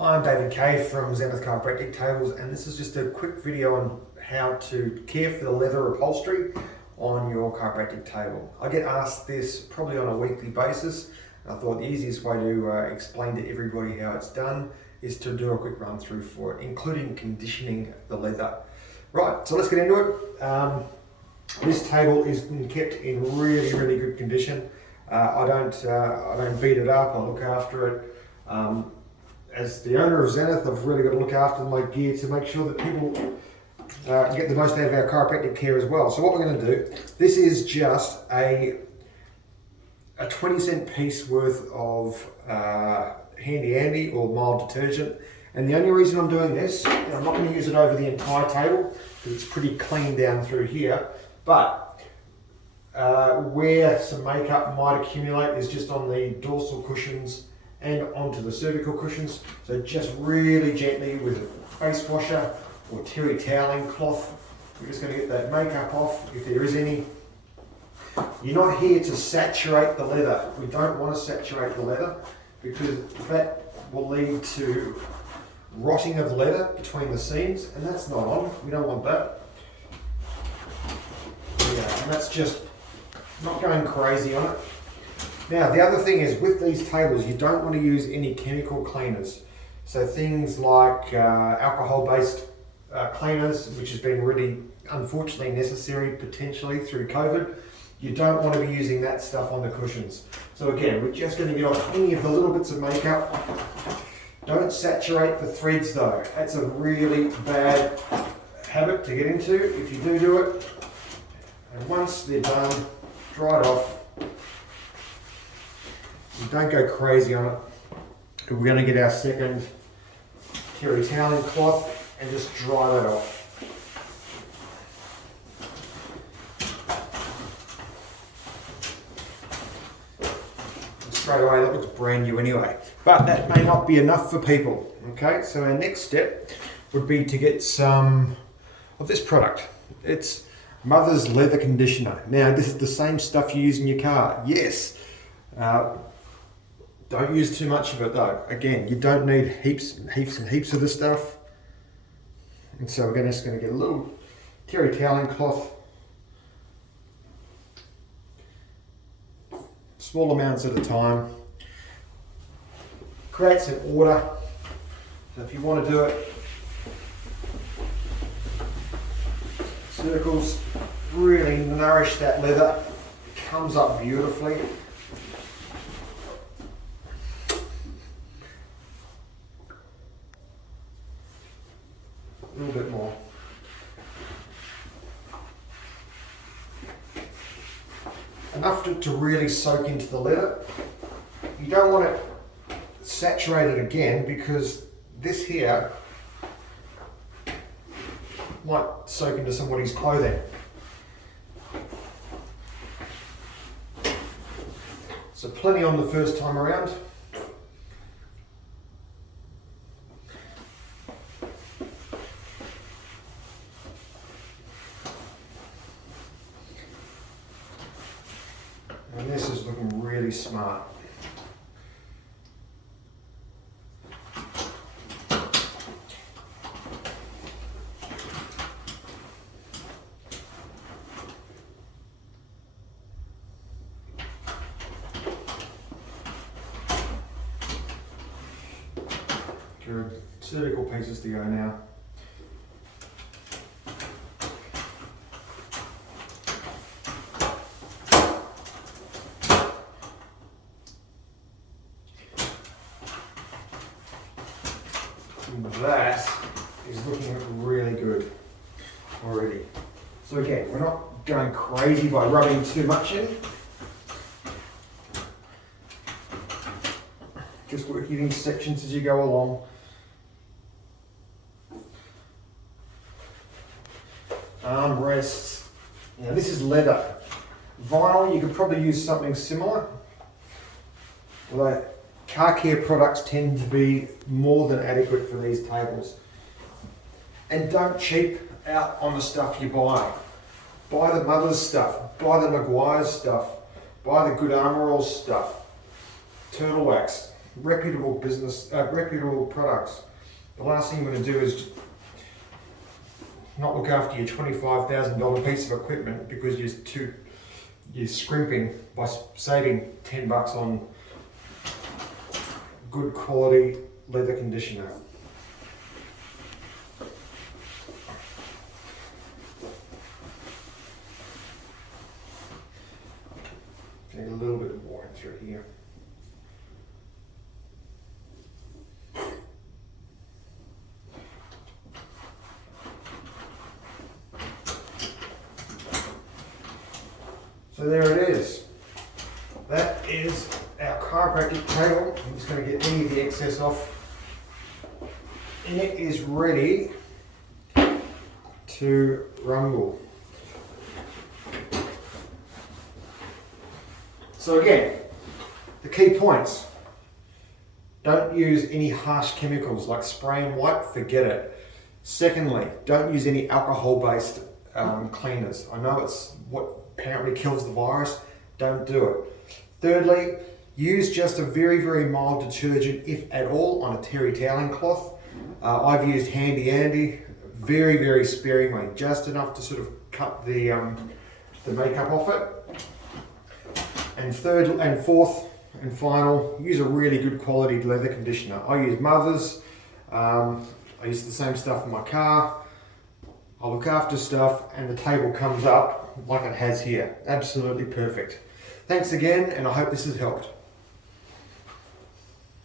Hi, I'm David Kay from Zenith Chiropractic Tables, and this is just a quick video on how to care for the leather upholstery on your chiropractic table. I get asked this probably on a weekly basis. I thought the easiest way to explain to everybody how it's done is to do a quick run through for it, including conditioning the leather. Right, so let's get into it. This table is kept in really good condition. I don't beat it up. I look after it. As the owner of Zenith, I've really got to look after my gear to make sure that people get the most out of our chiropractic care as well. So what we're going to do, this is just a 20-cent piece worth of Handy Andy or mild detergent. And the only reason I'm doing this, and I'm not going to use it over the entire table because it's pretty clean down through here, but where some makeup might accumulate is just on the dorsal cushions and onto the cervical cushions. So just really gently with a face washer or terry toweling cloth, we're just going to get that makeup off if there is any. You're not here to saturate the leather. We don't want to saturate the leather because that will lead to rotting of leather between the seams, and that's not on. We don't want that. Yeah, and that's just not going crazy on it. Now, the other thing is with these tables, you don't want to use any chemical cleaners. So things like alcohol-based cleaners, which has been really, unfortunately, necessary potentially through COVID. You don't want to be using that stuff on the cushions. So again, we're just going to get off any of the little bits of makeup. Don't saturate the threads though. That's a really bad habit to get into if you do it. And once they're done, dry it off. Don't go crazy on it. We're going to get our second terry toweling cloth and just dry that off. And straight away, that looks brand new anyway. But that may not be enough for people. Okay, so our next step would be to get some of this product. It's Mother's Leather Conditioner. Now, this is the same stuff you use in your car. Yes. Don't use too much of it though. Again, you don't need heaps and heaps of this stuff. And so we're just going to get a little terry toweling cloth. Small amounts at a time. Create some order. So if you want to do it, circles really nourish that leather. It comes up beautifully. A little bit more. Enough to really soak into the leather. You don't want it saturated again because this here might soak into somebody's clothing. So plenty on the first time around. And this is looking really smart. Good. Cervical pieces to go now. That is looking really good already. So again, we're not going crazy by rubbing too much in. Just working in sections as you go along. Armrests. Now this is leather. Vinyl, you could probably use something similar. Although car care products tend to be more than adequate for these tables. And don't cheap out on the stuff you buy. Buy the Mother's stuff, buy the Maguire's stuff, buy the Good Armor All stuff, Turtle Wax. reputable reputable products. The last thing you want to do is not look after your $25,000 piece of equipment because you're scrimping by saving $10 on good quality leather conditioner. Getting a little bit of wine through here. So there it is. That is our chiropractic table. I'm just going to get any of the excess off. And it is ready to rumble. So again, the key points. Don't use any harsh chemicals like spray and wipe, forget it. Secondly, don't use any alcohol-based cleaners. I know it's what apparently kills the virus, don't do it. Thirdly, use just a very, very mild detergent, if at all, on a terry toweling cloth. I've used Handy Andy very, very sparingly, just enough to sort of cut the makeup off it. And third and fourth and final, use a really good quality leather conditioner. I use Mother's, I use the same stuff in my car. I look after stuff and the table comes up like it has here. Absolutely perfect. Thanks again, and I hope this has helped.